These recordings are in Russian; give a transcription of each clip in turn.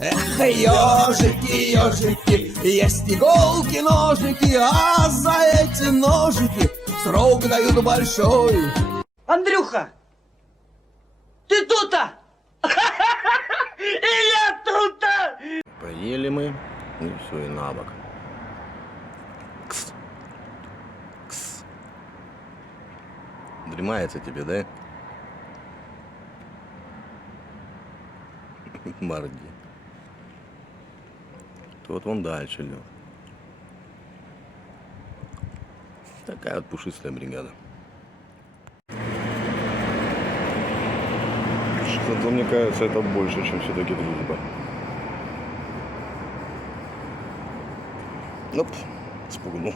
Эх, ежики, ежики, есть иголки, ножики, а за эти ножики срок дают большой. Андрюха, ты тут-то? И я тут-то! Поели мы, и все, и на бок. Кс. Кс. Дремается тебе, да? Морди. Тот вон дальше лег. Такая вот пушистая бригада. Что-то, мне кажется, это больше, чем все-таки дружба. Оп, спугнул.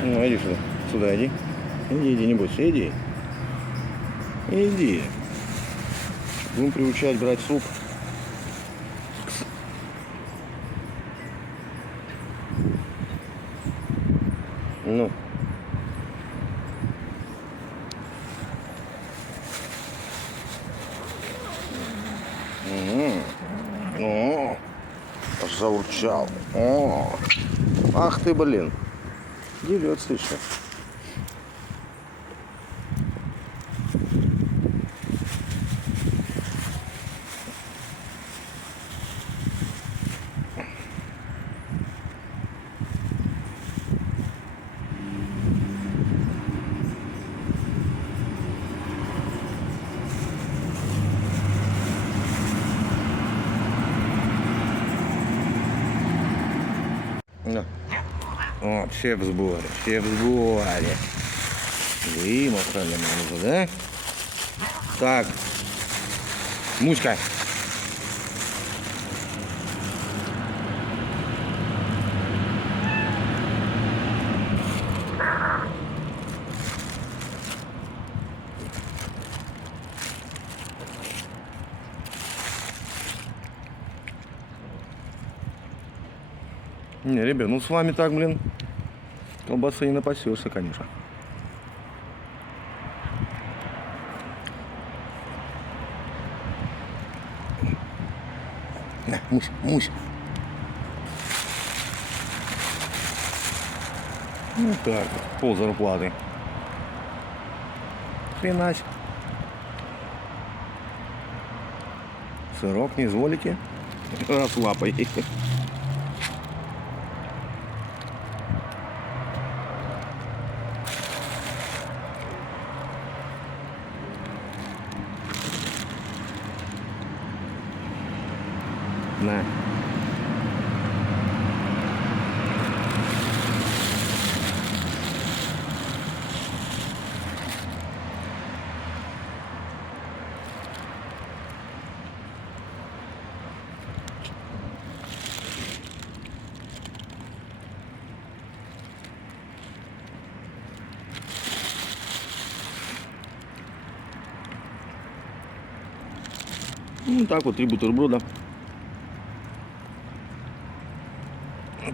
Ну, иди сюда. Сюда иди. Иди, не бойся, иди. Иди. Будем приучать брать суп. Ну. О, заурчал. О, ах ты, блин. Дерется еще. Да. Вот, все в сборе, все в сборе. Вымотали мы уже, да? Так, Муська. Не, ребят, ну с вами так, блин, колбасы не напасешься, конечно. На, Мусь, Мусь. Ну так, пол зарплаты. Хренась. Сырок не изволите? Раз лапой. На. Ну так вот 3 бутерброда.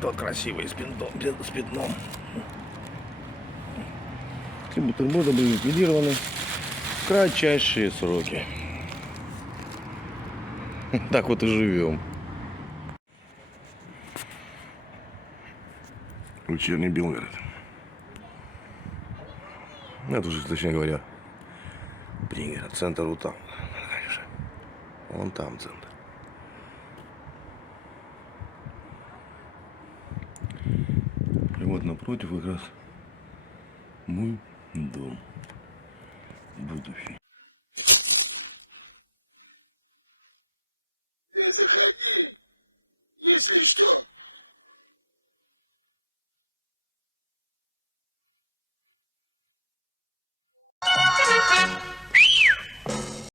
Тот красивый с пятном. Все бутерброды были ликвидированы в кратчайшие сроки. Так вот и живем. Вечерний Белгород. Это уже, точнее говоря, пригород, центр вот там. Вон там центр. И вот напротив как раз мой дом будущий. языка и, если что,